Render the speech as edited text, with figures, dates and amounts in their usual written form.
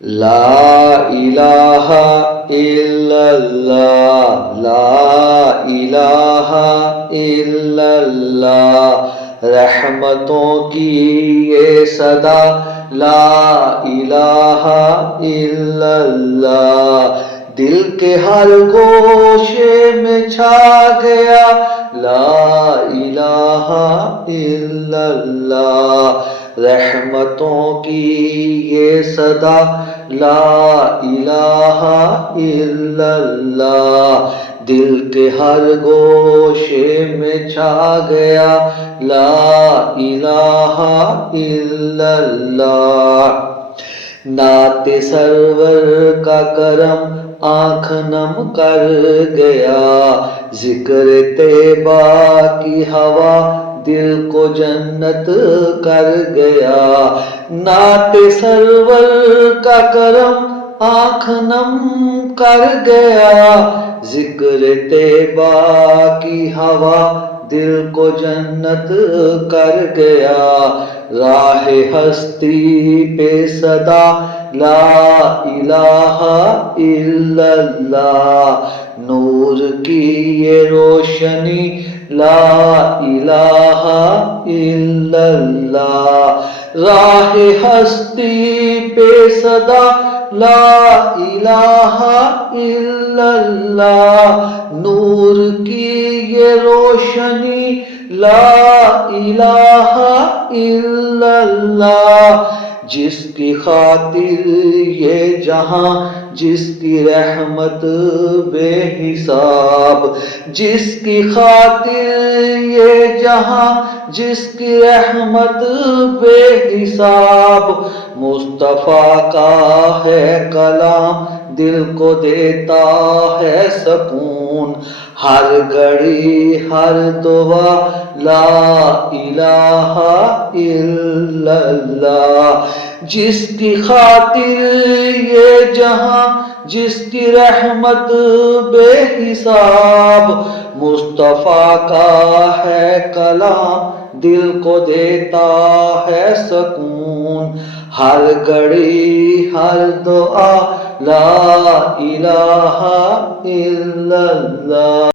لا الہ الا اللہ، لا الہ الا اللہ، رحمتوں کی یہ صدا، لا الہ الا اللہ، دل کے ہر گوشے میں چھا گیا، لا الہ الا اللہ، رحمتوں کی یہ صدا، لا الہ الا اللہ، دل کے ہر گوشے میں چھا گیا، لا الہ الا اللہ، نعت سرور کا کرم آنکھ نم کر گیا، ذکر طیبہ کی ہوا دل کو جنت کر گیا، نعت سرور کا کرم آنکھ نم کر گیا، ذکر طیبہ کی ہوا دل کو جنت کر گیا، راہ ہستی پہ صدا، لا الہ الا اللہ، نور کی یہ روشنی، لا الہ الا اللہ، راہ ہستی پہ صدا، لا الہ الا اللہ، نور کی یہ روشنی، لا الہ الا اللہ، جس کی خاطر یہ جہاں، جس کی رحمت بے حساب، جس کی خاطر یہ جہاں، جس کی رحمت بے حساب، مصطفیٰ کا ہے کلام دل کو دیتا ہے سکون، ہر گھڑی ہر دعا، لا الہ الا اللہ، جس کی خاطر یہ جہاں، جس کی رحمت بے حساب، مصطفیٰ کا ہے کلام دل کو دیتا ہے سکون، ہر گھڑی ہر دعا، لا الہ الا اللہ۔